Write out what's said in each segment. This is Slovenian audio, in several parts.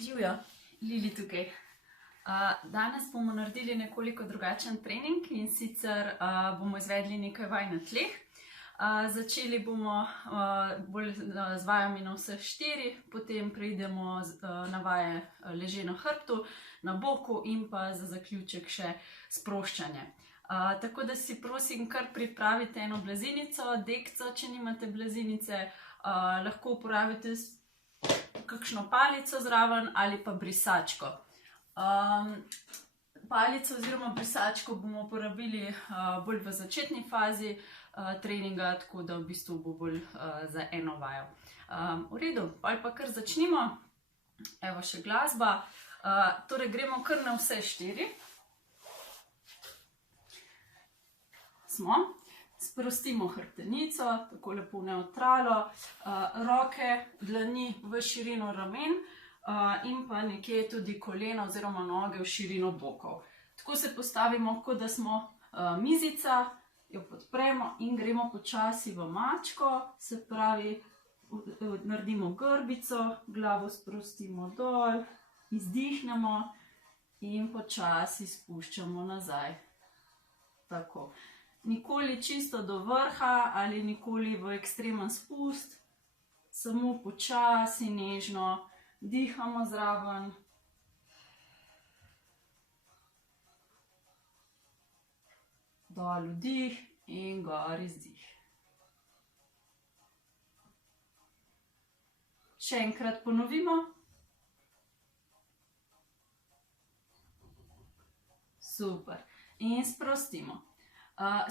Živjo, Lili tukaj. Danes bomo naredili nekoliko drugačen trening in sicer bomo izvedli nekaj vaj na tleh. Začeli bomo bolj z vajami na vse 4, potem preidemo na vaje leže na hrbtu, na boku in pa za zaključek še sproščanje. Tako da si prosim kar pripravite eno blazinico, dekco, če nimate blazinice, lahko uporabite kakšno palico zraven ali pa brisačko. Palico oziroma brisačko bomo uporabili bolj v začetni fazi treninga, tako da v bistvu bo bolj za eno vajo. V redu, ali pa kar začnimo. Evo še glasba. Torej gremo kar na vse 4. Smo. Sprostimo hrbtenico, tako lepo nevtralo, roke, dlani v širino ramen in pa nekje tudi kolena oziroma noge v širino bokov. Tako se postavimo, kot da smo mizica, jo podpremo in gremo počasi v mačko, se pravi, naredimo grbico, glavo sprostimo dol, izdihnemo in počasi spuščamo nazaj. Tako. Nikoli čisto do vrha ali nikoli v ekstremen spust, samo počasi, nežno dihamo zraven. Dol vdih in gor izdih. Še enkrat ponovimo. Super. In sprostimo.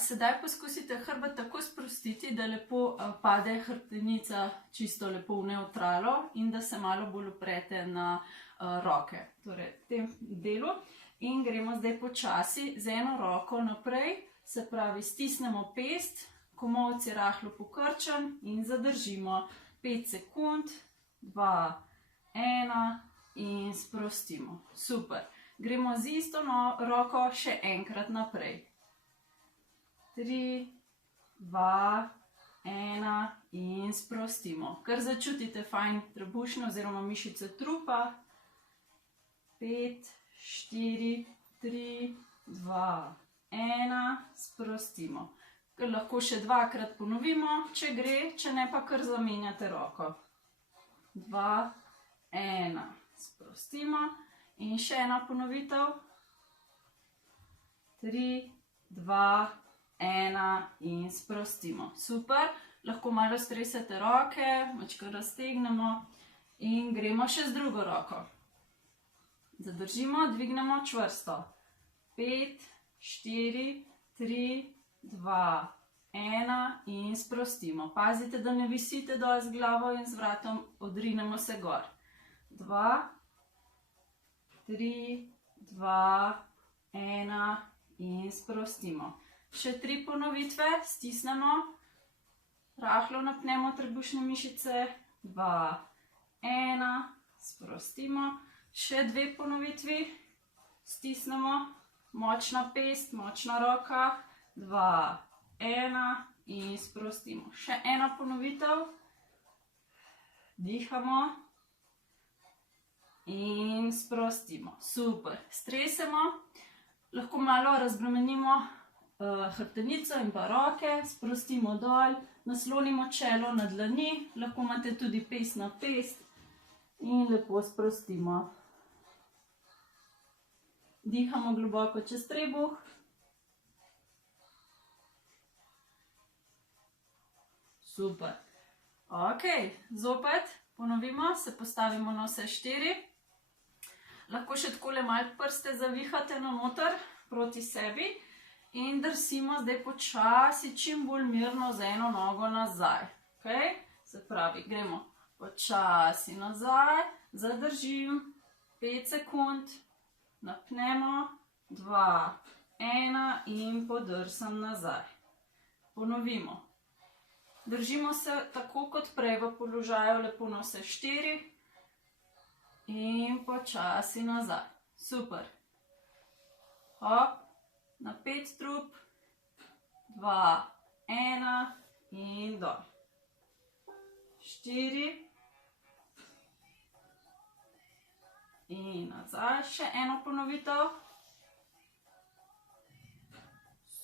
Sedaj poskusite hrbet tako sprostiti, da lepo pade hrbtenica čisto lepo v nevtralo in da se malo bolj oprete na roke. Torej, v tem delu. In gremo zdaj počasi z eno roko naprej, se pravi, stisnemo pest, komolec je rahlo pokrčen in zadržimo 5 sekund, 2, 1 in sprostimo. Super. Gremo z isto roko še enkrat naprej. 3, 2, 1 in sprostimo. Kar začutite fajn trebušne oziroma mišice trupa. 5, 4, 3, 2, 1, sprostimo. Kar lahko še dvakrat ponovimo, če gre, če ne pa kar zamenjate roko. 2, 1, sprostimo. In še ena ponovitev. 3, 2, 1 in sprostimo. Super. Lahko malo stresete roke, majčkeno raztegnemo in gremo še z drugo roko. Zadržimo, dvignemo čvrsto. 5, 4, 3, 2, 1 in sprostimo. Pazite, da ne visite dol z glavo in z vratom, odrinemo se gor. 2, 3, 2, 1 in sprostimo. Še 3 ponovitve, stisnemo, rahlo napnemo trebušne mišice, 2, 1, sprostimo, še 2 ponovitvi, stisnemo, močna pest, močna roka, 2, 1 in sprostimo. Še ena ponovitev, dihamo in sprostimo. Super, stresemo, lahko malo razbremenimo hrbtenico in pa roke, sprostimo dol, naslonimo čelo na dlani, lahko imate tudi pest na pest in lepo sprostimo. Dihamo globoko čez trebuh. Super. Ok, zopet ponovimo, se postavimo na vse 4. Lahko še takole malo prste zavihate na noter proti sebi. In drsimo zdaj počasi, čim bolj mirno z eno nogo nazaj. Se pravi, gremo počasi nazaj, zadržim 5 sekund, napnemo, 2, 1 in podrsam nazaj. Ponovimo. Držimo se tako kot prej v položaju lepo na vse 4 in počasi nazaj. Super. Hop. Na 5 trup, 2, 1 in dol. 4, In nazaj, še eno ponovitev.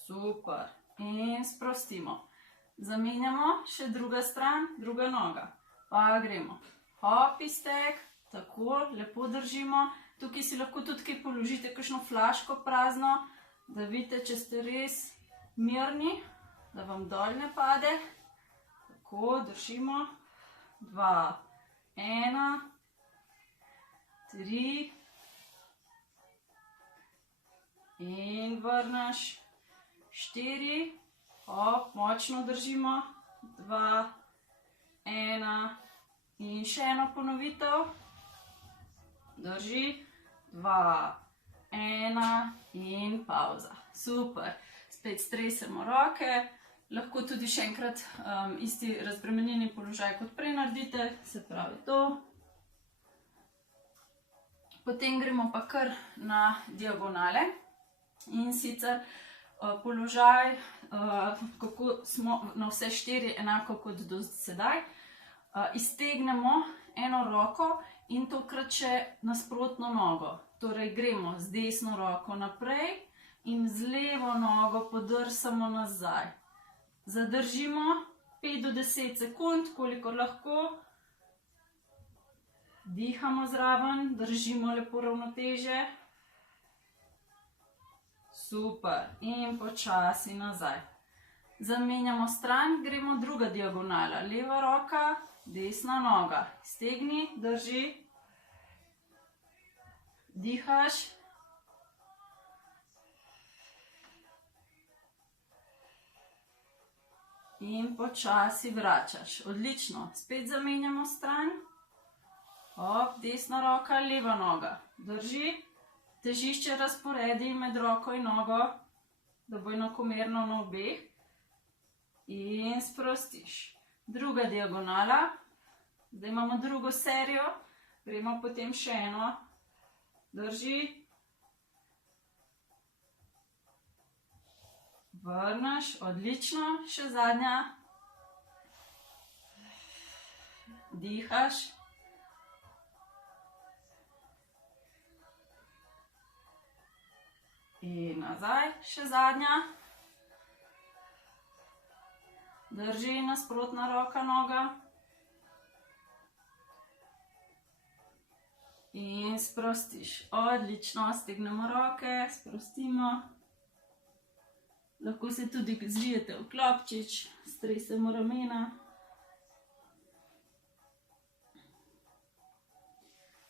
Super. In sprostimo. Zamenjamo še druga stran, druga noga. Pa gremo. Hop, iztek, tako, lepo držimo. Tukaj si lahko tudi kaj položite, kakšno flaško prazno, da vidite, če ste res mirni, da vam dol ne pade. Tako, držimo. 2, 1, 3. In vrneš. 4. Hop, močno držimo. 2, 1. In še eno ponovitev. Drži. 2, 1 in pauza. Super. Spet stresemo roke. Lahko tudi še enkrat isti razbremenjeni položaj kot prej naredite. Se pravi to. Potem gremo pa kar na diagonale. In sicer položaj, kako smo na vse 4 enako kot do sedaj. Iztegnemo eno roko in tokrat še nasprotno nogo. Torej gremo z desno roko naprej in z levo nogo podrsamo nazaj. Zadržimo 5 do 10 sekund, kolikor lahko. Dihamo zraven, držimo lepo ravnotežje. Super. In počasi nazaj. Zamenjamo stran, gremo druga diagonala. Leva roka, desna noga. Stegni, drži. Dihaš. In počasi vračaš. Odlično. Spet zamenjamo stran. Hop, desna roka, leva noga. Drži. Težišče razporedi med roko in nogo, da bo enakomerno na obeh. In sprostiš. Druga diagonala. Zdaj imamo drugo serijo. Gremo potem še eno. Drži. Vrneš. Odlično. Še zadnja. Dihaš. In nazaj. Še zadnja. Drži, nasprotna roka, noga. In sprostiš. Odlično, stegnemo roke, sprostimo. Lahko se tudi zvijete v klobčič, stresemo ramena.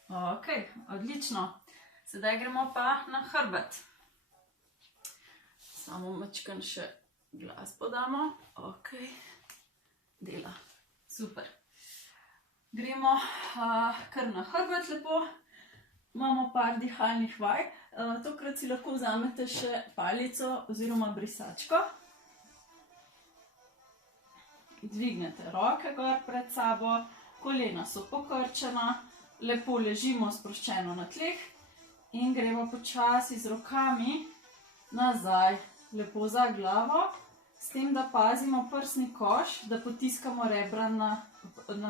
Ok, odlično. Sedaj gremo pa na hrbet. Samo mačkan še glas podamo. Ok, dela. Super. Gremo kar na hrbet lepo. Imamo par dihalnih vaj. Tokrat si lahko vzamete še palico oziroma brisačko. Dvignete roke gor pred sabo, kolena so pokrčena, lepo ležimo sproščeno na tleh in gremo počasi z rokami nazaj, lepo za glavo, s tem, da pazimo prsni koš, da potiskamo rebra na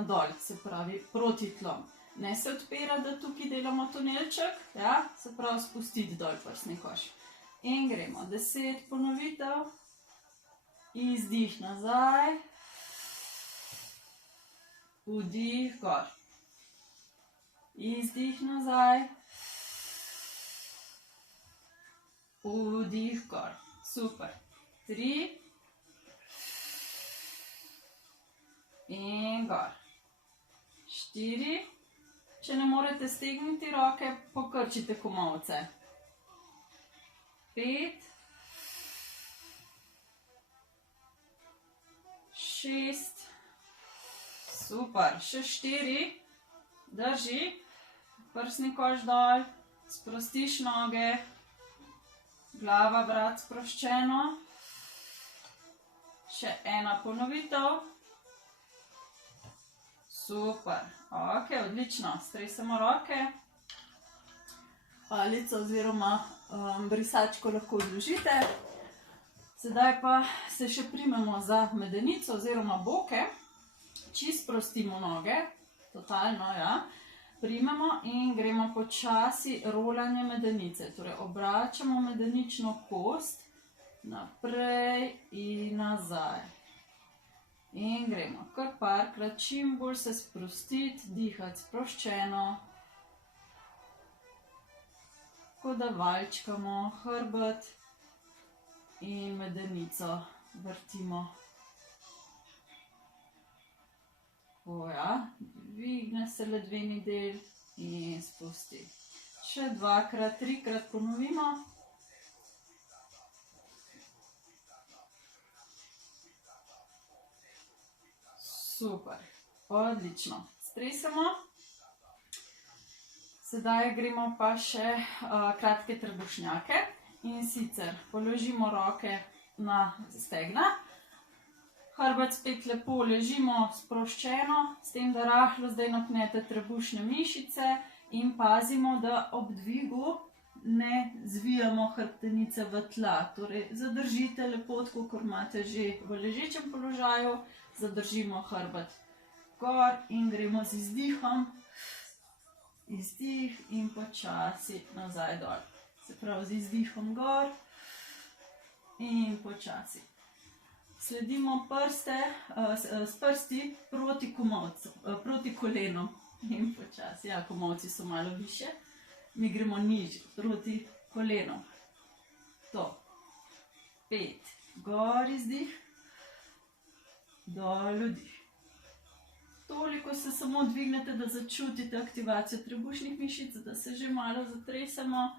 dol, se pravi proti tlom. Ne se odpira, da tukaj delamo tunelček, ja, se pravi spustiti dol prsni koš. In gremo, 10 ponovitev, izdih nazaj, vdih gor, izdih nazaj, vdih gor, super, 3 in gor, 4, če ne morete stegniti roke, pokrčite komolce, 5, 6, super, še 4, drži, prsni koš dol, sprostiš noge, glava, vrat sproščeno, še ena ponovitev, super, ok, odlično, stresemo roke, palico oziroma brisačko lahko odložite, sedaj pa se še primemo za medenico oziroma boke, čist sprostimo noge, totalno, ja, Primemo in gremo počasi rolanje medenice. Torej obračamo medenično kost naprej in nazaj. In gremo kar parkrat, čim bolj se sprostiti, dihati sproščeno. Kot da valčkamo hrbet in medenico vrtimo. Tako, ja. Dvigne se ledveni del in spusti. Še dvakrat, trikrat ponovimo. Super, odlično. Stresemo. Sedaj gremo pa še kratke trebušnjake. In sicer položimo roke na stegna. Hrbet spet lepo ležimo sproščeno, s tem, da rahlo zdaj napnete trebušne mišice in pazimo, da ob dvigu ne zvijamo hrbtenice v tla. Torej, zadržite lepo, tako kot imate že v ležečem položaju, zadržimo hrbet gor in gremo z izdihom. Izdih in počasi nazaj dol. Se pravi, z izdihom gor in počasi. Sledimo s prsti proti kolenom in počasi. Ja, komolci so malo više, mi gremo nižje, proti kolenom. To. 5. Gor izdih, dol vdih. Toliko se samo dvignete, da začutite aktivacijo trebušnih mišic, da se že malo zatresemo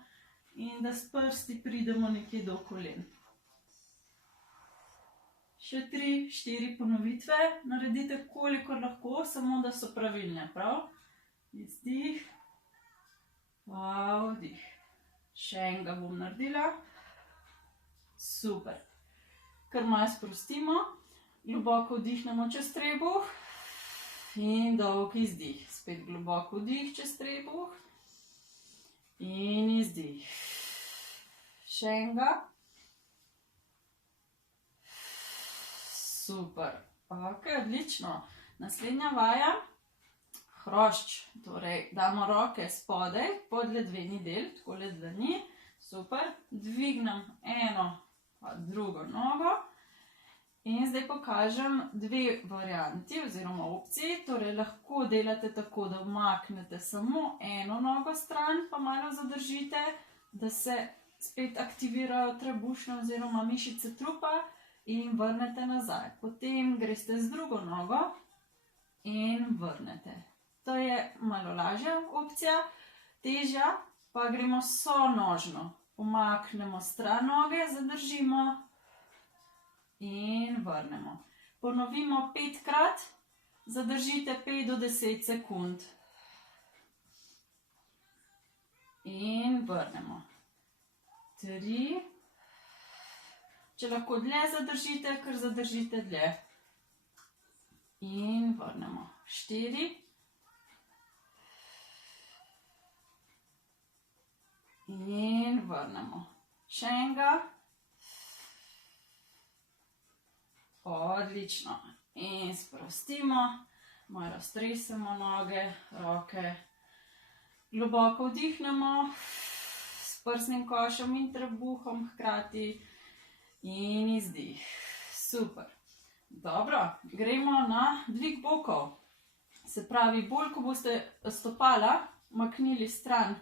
in da s prsti pridemo nekje do kolen. Še 3-4 ponovitve, naredite kolikor lahko, samo da so pravilne, prav? Izdih, vdih. Še enega bom naredila. Super. Kar malo sprostimo, globoko vdihnemo čez trebuh in dolg izdih. Spet globoko vdih čez trebuh in izdih. Še enega. Super, ok, odlično. Naslednja vaja, hrošč, torej damo roke spodaj, pod ledveni del, tako dlani, super, dvignem eno pa drugo nogo in zdaj pokažem dve varianti oziroma opciji, torej lahko delate tako, da umaknete samo eno nogo stran, pa malo zadržite, da se spet aktivirajo trebušne oziroma mišice trupa, in vrnete nazaj. Potem greste z drugo nogo in vrnete. To je malo lažja opcija. Težja pa gremo sonožno. Umaknemo stran noge, zadržimo in vrnemo. Ponovimo 5-krat, zadržite 5 do 10 sekund. In vrnemo. 3. Če lahko dlje zadržite, kar zadržite dlje. In vrnemo. 4. In vrnemo. Še enega. Odlično. In sprostimo. Malo stresemo noge, roke. Globoko vdihnemo. S prsnim košem in trebuhom hkrati. In izdih. Super. Dobro, gremo na dvig bokov. Se pravi, bolj ko boste stopala maknili stran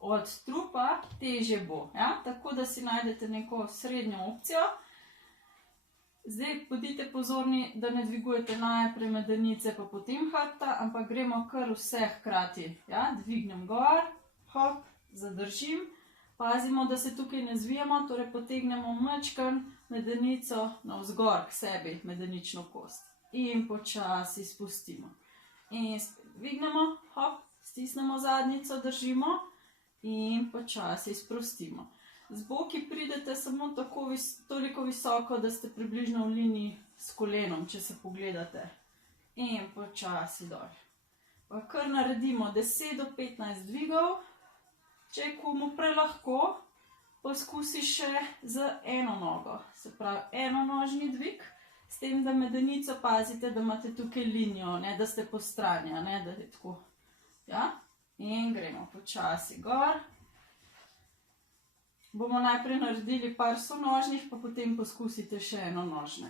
od trupa, težje bo. Ja? Tako da si najdete neko srednjo opcijo. Zdaj bodite pozorni, da ne dvigujete najprej medenice, pa potem hrbta, ampak gremo kar vse hkrati. Ja? Dvignem gor, hop, zadržim. Pazimo, da se tukaj ne zvijamo, torej potegnemo majčkeno medenico navzgor k sebi, medenično kost. In počasi spustimo. In spet dvignemo, hop, stisnemo zadnjico, držimo in počasi sprostimo. Z boki pridete samo toliko visoko, da ste približno v liniji s kolenom, če se pogledate. In počasi dol. Pa kar naredimo 10 do 15 dvigov. Če je komu prelahko, poskusi še z eno nogo. Se pravi, enonožni dvig, s tem, da medenico pazite, da imate tukaj linijo, ne da ste po strani, ne da je tako. Ja? In gremo počasi gor. Bomo najprej naredili par sonožnih, pa potem poskusite še enonožne.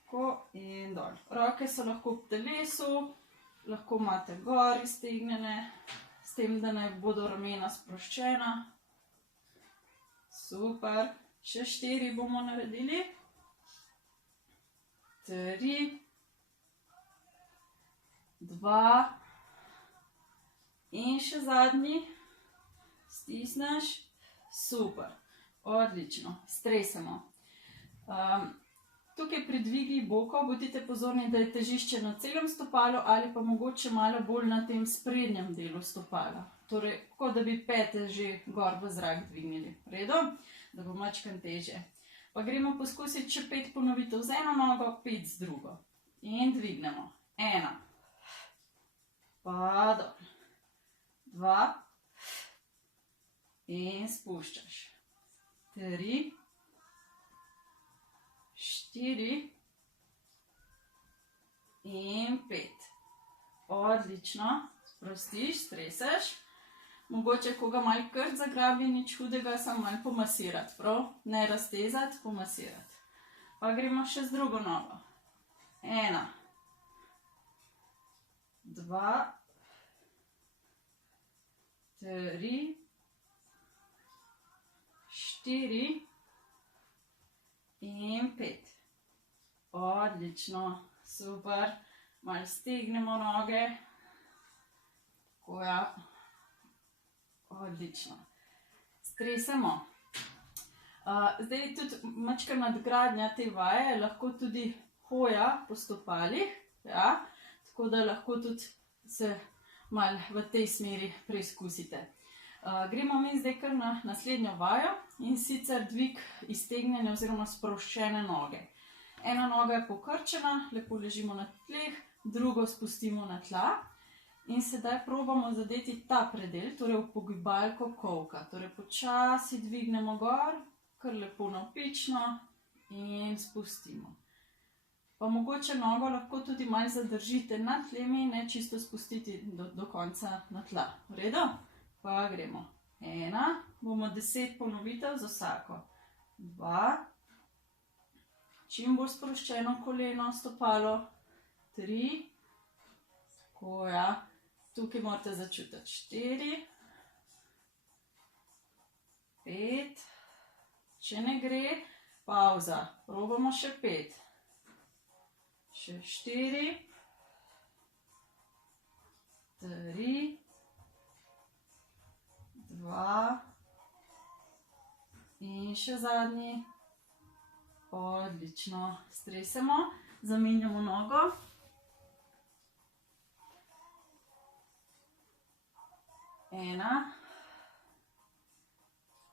Tako in dol. Roke so lahko v telesu, lahko imate gor iztegnjene, s tem, da naj bodo ramena sproščena. Super. Še 4 bomo naredili. 3, 2 in še zadnji. Stisneš. Super. Odlično. Stresemo. Tukaj pri dvigi bokov bodite pozorni, da je težišče na celem stopalu ali pa mogoče malo bolj na tem sprednjem delu stopala. Torej, kot da bi pete že gor v zrak dvignili. V redu? Da bo majčkeno težje. Pa gremo poskusiti še 5 ponovitev z eno nogo, 5 z drugo. In dvignemo. 1. Pa dol. 2. In spuščaš. 3. 4. In 5. Odlično. Sprostiš, streseš. Mogoče koga malo krt zagrabi, nič hudega, samo malo pomasirati, prav? Ne raztezati, pomasirati. Pa gremo še z drugo nogo. 1. 2. 3. 4 in 5. Odlično, super. Malo stegnemo noge. Tako ja. Odlično. Stresemo. Zdaj tudi mačka nadgradnja te vaje je lahko tudi hoja po stopalih. Ja? Tako da lahko tudi se malo v tej smeri preizkusite. Gremo mi zdaj kar na naslednjo vajo in sicer dvig iztegnjene oziroma sproščene noge. Ena noga je pokrčena, lepo ležimo na tleh, drugo spustimo na tla in sedaj probamo zadeti ta predel, torej v pogibalko kolka. Torej počasi dvignemo gor, kar lepo navpično in spustimo. Pa mogoče nogo lahko tudi malo zadržite na tlemi, ne čisto spustiti do konca na tla. V redu? Pa gremo. 1, bomo 10 ponovitev za vsako. 2, čim bolj sproščeno koleno, stopalo. 3, tako ja, tukaj morate začutiti. 4, 5, če ne gre, pauza. Probamo še 5. Še 4, 3, 2 in še zadnji. Odlično. Stresemo, zamenjamo nogo. 1,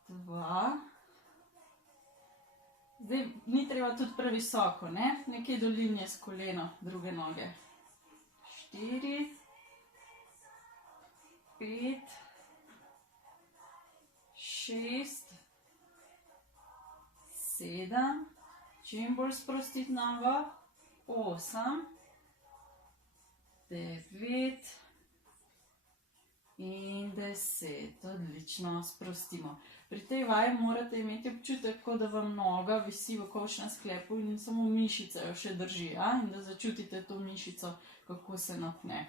2. Zdaj ni treba tudi previsoko, ne? Nekaj do linije s koleno druge noge. 4, 5, 6, 7, čim bolj sprostiti nogo, 8, 9 in 10. Odlično, sprostimo. Pri tej vaji morate imeti občutek, kot da vam noga visi v kolčnem sklepu in samo mišica jo še drži, ja? In da začutite to mišico, kako se napne.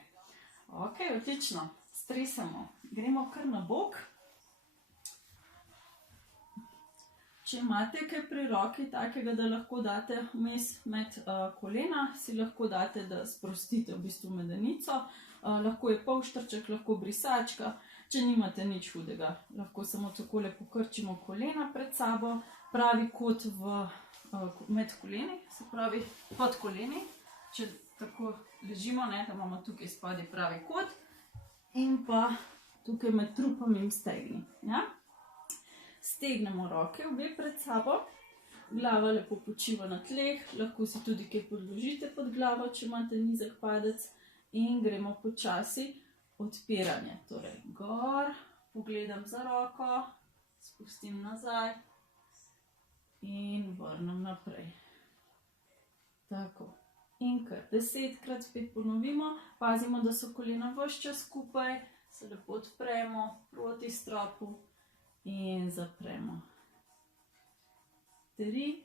Ok, odlično. Stresamo. Gremo kar na bok. Če imate kaj pri roki takega, da lahko date vmes med kolena, si lahko date, da sprostite v bistvu medenico. Lahko je polštrček, lahko brisačka, če nimate nič hudega. Lahko samo takole pokrčimo kolena pred sabo, pravi kot med koleni, se pravi pod koleni. Če tako ležimo, ne, da imamo tukaj spodaj pravi kot in pa tukaj med trupom in stegni. Ja? Stegnemo roke obe pred sabo, glava lepo počiva na tleh, lahko si tudi kaj podložite pod glavo, če imate nizek padec in gremo počasi odpiranje. Torej gor, pogledam za roko, spustim nazaj in vrnem naprej. Tako. In kar 10-krat spet ponovimo. Pazimo, da so kolena ves čas skupaj, se lepo odpremo proti stropu in zapremo. 3,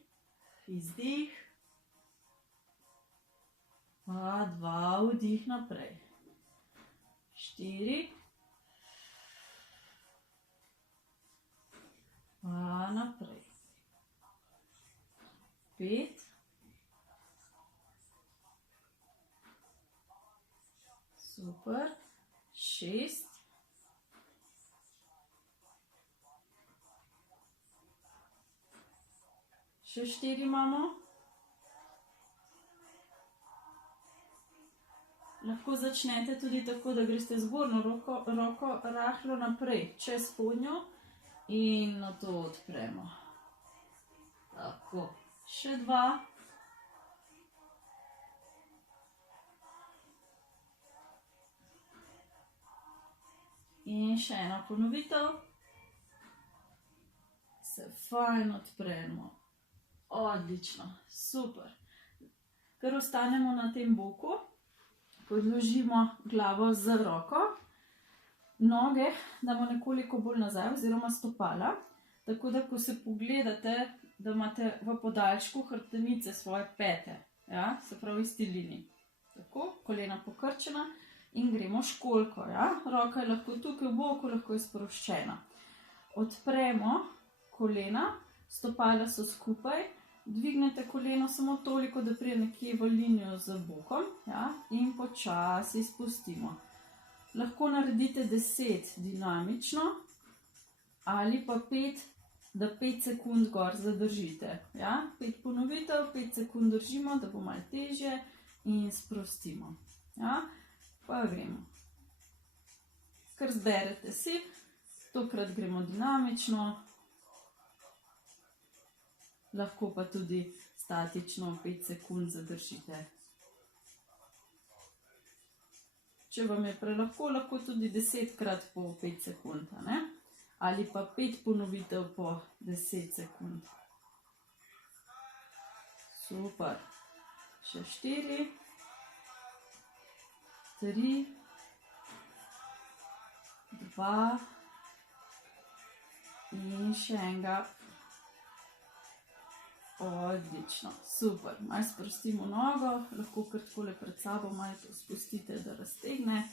izdih, pa 2, vdih naprej. 4, pa naprej. 5, super, 6, 4 imamo. Lahko začnete tudi tako, da greste zgornjo roko rahlo naprej, čez spodnjo in na to odpremo. Tako, še 2. In še ena ponovitev. Se fajn odpremo. Odlično, super. Ker ostanemo na tem boku, podložimo glavo z roko, noge damo nekoliko bolj nazaj oziroma stopala, tako da ko se pogledate, da imate v podaljšku hrbtenice svoje pete, ja, se pravi v isti liniji. Tako, kolena pokrčena in gremo školjko, ja. Roka je lahko tukaj v boku, lahko je sproščena. Odpremo kolena, stopala so skupaj, dvignete koleno samo toliko, da pride nekje v linijo z bokom, ja, in počasi spustimo. Lahko naredite 10 dinamično ali pa 5, da 5 sekund gor zadržite. Ja. 5 ponovitev, 5 sekund držimo, da bo malo težje in sprostimo. Ja. Pa gremo. Kar zberete si, tokrat gremo dinamično, lahko pa tudi statično 5 sekund zadržite. Če vam je prelahko, lahko tudi 10-krat po 5 sekund, ne? Ali pa 5 ponovitev po 10 sekund. Super. Še 4, 3, 2 in še enega. Odlično, super. Malo sprostimo nogo, lahko kar takole pred sabo malo to spustite, da raztegne.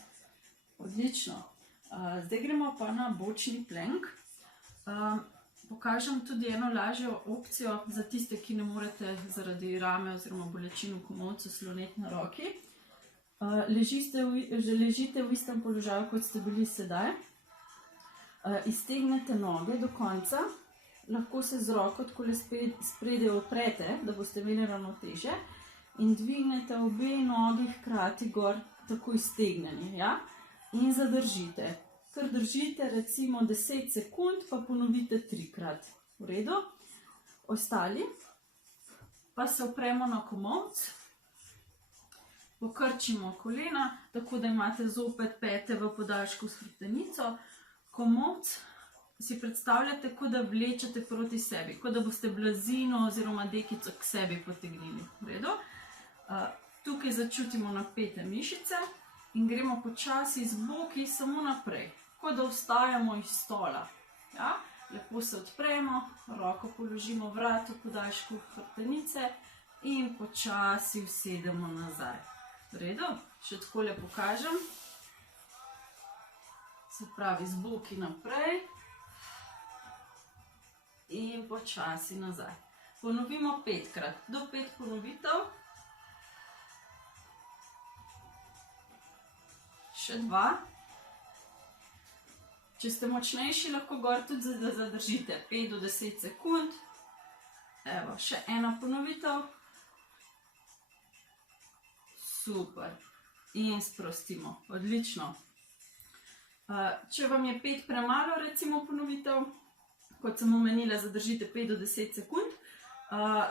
Odlično. Zdaj gremo pa na bočni plank. Pokažem tudi eno lažjo opcijo za tiste, ki ne morete zaradi rame oziroma bolečin v komolcu sloneti na roki. Ležite v istem položaju, kot ste bili sedaj. Iztegnete noge do konca. Lahko se z roko takole spredaj oprete, da boste imeli ravnotežje, in dvignete obe nogi hkrati gor, tako iztegnjeni, ja? In zadržite. Kar držite recimo 10 sekund, pa ponovite 3-krat. V redu? Ostali pa se opremo na komolec, pokrčimo kolena, tako da imate zopet pete v podaljšku s hrbtenico. Komolec si predstavljate, kot da vlečete proti sebi, kot da boste blazino oziroma dekico k sebi potegnili. V redu? Tukaj začutimo napete mišice in gremo počasi z boki samo naprej, kot da vstajamo iz stola. Ja? Lepo se odpremo, roko položimo vrat v podaljšku hrbtenice in počasi usedemo nazaj. V redu? Še takole pokažem. Se pravi, z boki naprej. In počasi nazaj. Ponovimo 5-krat, do 5 ponovitev. Še 2. Če ste močnejši, lahko gor tudi zadržite 5 do 10 sekund. Evo, še ena ponovitev. Super. In sprostimo. Odlično. Če vam je 5 premalo, recimo ponovitev, kot sem omenila, zadržite 5 do 10 sekund.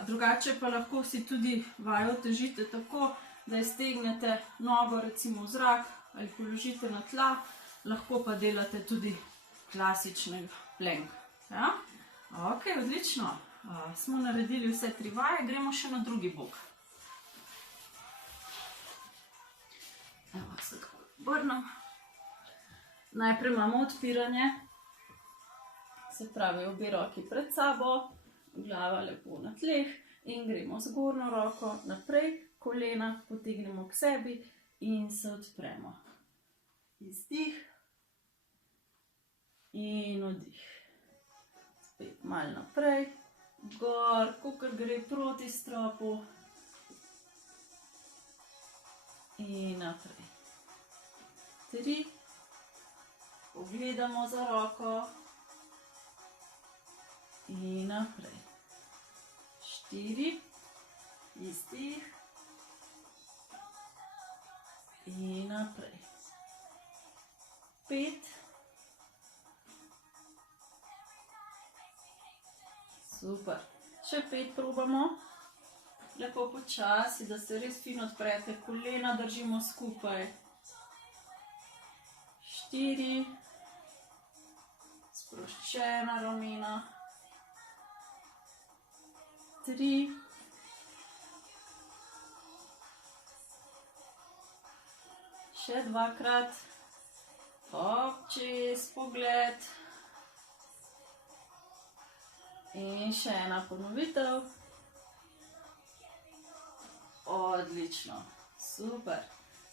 Drugače pa lahko si tudi vajo otežite tako, da iztegnete nogo recimo v zrak ali položite na tla, lahko pa delate tudi klasični plank. Ja? Ok, odlično. Smo naredili vse 3 vaje, gremo še na drugi bok. Evo, se tako obrnem. Najprej imamo odpiranje, se pravi obe roki pred sabo, glava lepo na tleh in gremo z zgornjo roko naprej, kolena potegnemo k sebi in se odpremo. Izdih in vdih. Spet malo naprej, gor, kakor gre proti stropu in naprej. 3, pogledamo za roko in naprej. 4, izdih in naprej. 5, super. Še 5 probamo. Lepo počasi, da se res fino odprete. Kolena držimo skupaj. 4, sproščena ramena. 3, še 2-krat. Čez pogled. In še ena ponovitev. Odlično, super.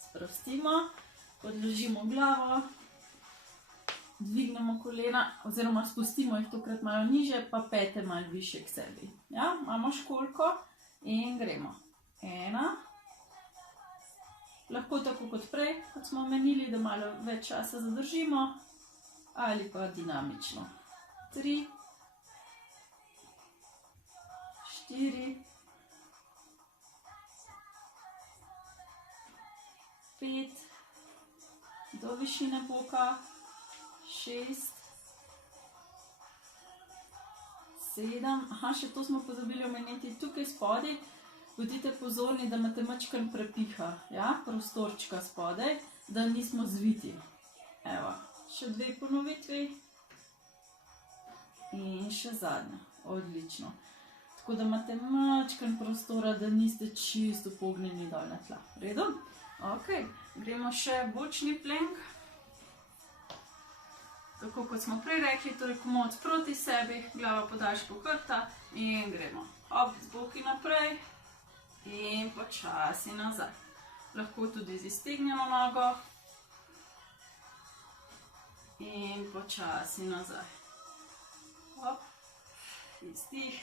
Sprostimo, odložimo glavo, dvignemo kolena, oziroma spustimo jih tokrat malo niže, pa pete malo više k sebi. Ja, imamo školjko in gremo. 1, lahko tako kot prej, kot smo omenili, da malo več časa zadržimo, ali pa dinamično. 3, 4, 5, do višine boka, 6, 7, še to smo pozabili omeniti, tukaj spodaj, bodite pozorni, da imate majčkeno prepiha, ja, prostorčka spodaj, da nismo zviti. Evo, še 2 ponovitvi in še zadnja, odlično. Tako da imate majčkeno prostora, da niste čisto pognjeni dol na tla. V redu? Ok, gremo še bočni plank. Tako kot smo prej rekli, torej komot proti sebi, glava podaljšku hrbta in gremo. Hop, z boki naprej in počasi nazaj. Lahko tudi z iztegnjeno nogo in počasi nazaj. Hop, izdih.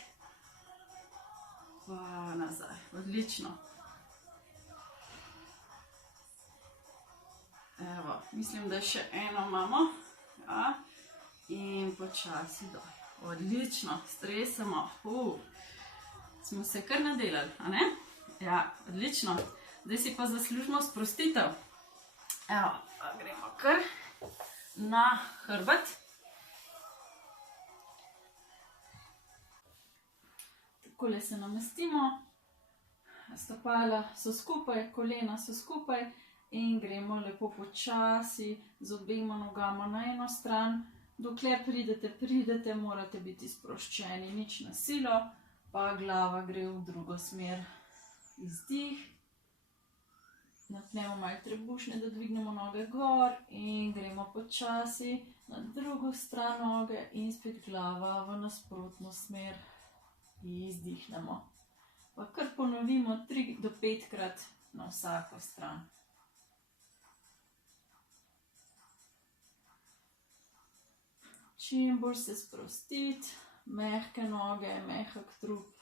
Pa nazaj, odlično. Evo, mislim, da še eno imamo. Ja, in počasi dol. Odlično, stresemo. Smo se kar nadelali, a ne? Ja, odlično. Zdaj si pa zaslužimo sprostitev. Evo, pa gremo kar na hrbet. Takole se namestimo, stopala so skupaj, kolena so skupaj in gremo lepo počasi z obema nogama na eno stran. Dokler pridete, morate biti sproščeni, nič na silo, pa glava gre v drugo smer. Izdih, napnemo malo trebušne, da dvignemo noge gor in gremo počasi na drugo stran noge in spet glava v nasprotno smer. Izdihnemo. Pa kar ponovimo 3 do 5 krat na vsako stran. Čim bolj se sprostiti, mehke noge, mehek trup.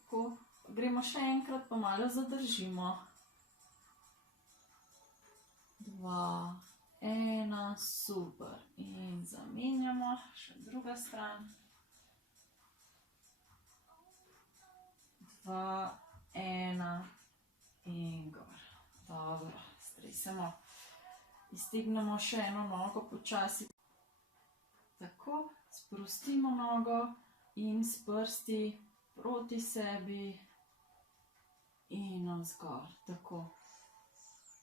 Tako, gremo še enkrat, pa malo zadržimo. 2, 1, super. In zamenjamo, še druga stran. 2, 1 in gor. Dobro, stresemo. Iztegnemo še eno nogo počasi. Tako, sprostimo nogo in s prsti proti sebi in navzgor. Tako,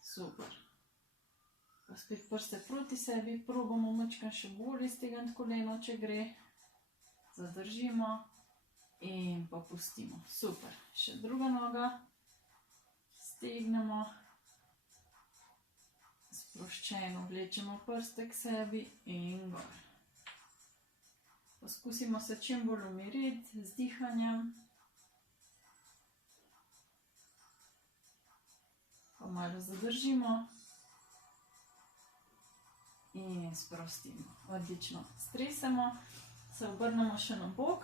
super. Pa spet prste proti sebi, probamo majčkeno še bolj iztegniti koleno, če gre. Zadržimo in pa pustimo. Super. Še druga noga. Stegnemo. Sproščeno vlečemo prste k sebi in gor. Poskusimo se čim bolj umiriti z dihanjem. Pa malo zadržimo. In sprostimo. Odlično. Stresemo. Se obrnemo še na bok.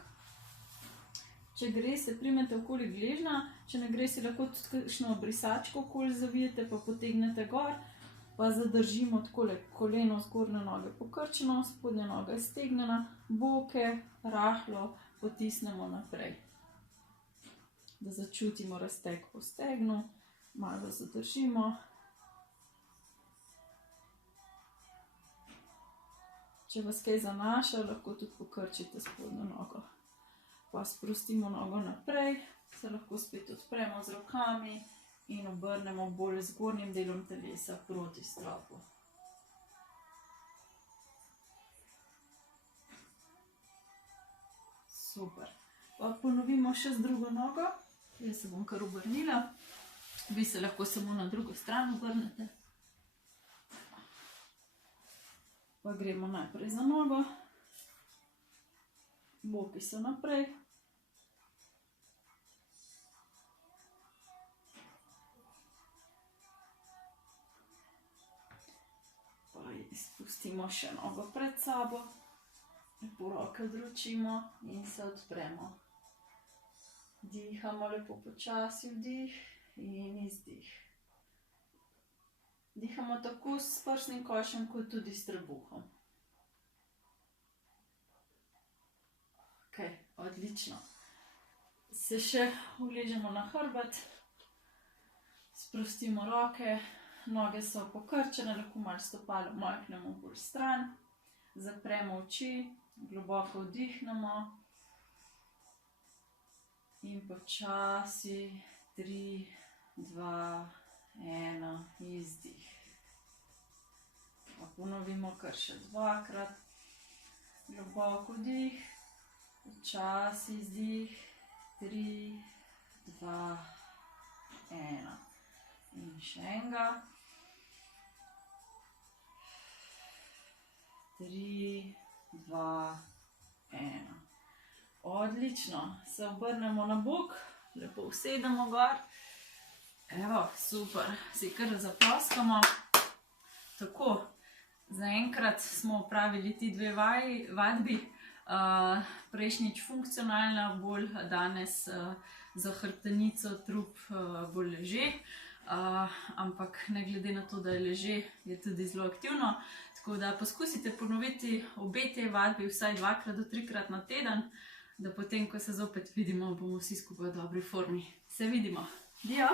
Če gre, se primete okoli gležnja. Če ne gre, si lahko tudi kakšno brisačko okoli zavijete, pa potegnete gor. Pa zadržimo takole koleno, zgornje noge pokrčeno, spodnja noga iztegnjena, boke rahlo potisnemo naprej. Da začutimo razteg po stegnu, malo zadržimo. Če vas kaj zanaša, lahko tudi pokrčite spodnjo nogo. Pa sprostimo nogo naprej, se lahko spet odpremo z rokami. In obrnemo bolj zgornjim delom telesa proti stropu. Super. Pa ponovimo še z drugo nogo. Jaz se bom kar obrnila. Vi se lahko samo na drugo stran obrnete. Pa gremo najprej za nogo. Boki so naprej. Spustimo še nogo pred sabo, lepo roke odročimo in se odpremo. Dihamo lepo počasi, vdih in izdih. Dihamo tako s prsnim košem, kot tudi s trebuhom. Ok, odlično. Se še uležemo na hrbet, sprostimo roke. Noge so pokrčene, lahko malo stopalo maknemo bolj stran. Zapremo oči, globoko vdihnemo. In počasi 3, 2, 1, izdih. Pa ponovimo kar še dvakrat. Globoko vdih, počasi izdih, 3, 2, 1. In še enega. 3, 2, 1. Odlično. Se obrnemo na bok, lepo usedemo gor. Evo, super. Si kar zaploskamo. Tako, zaenkrat smo opravili ti dve vadbi. Prejšnjič funkcionalna, bolj danes za hrbtenico, trup bolj leže. Ampak ne glede na to, da je leže, je tudi zelo aktivno. Tako da poskusite ponoviti obe te vadbi vsaj 2 do 3 na teden, da potem, ko se zopet vidimo, bomo vsi skupaj v dobri formi. Se vidimo. Dio!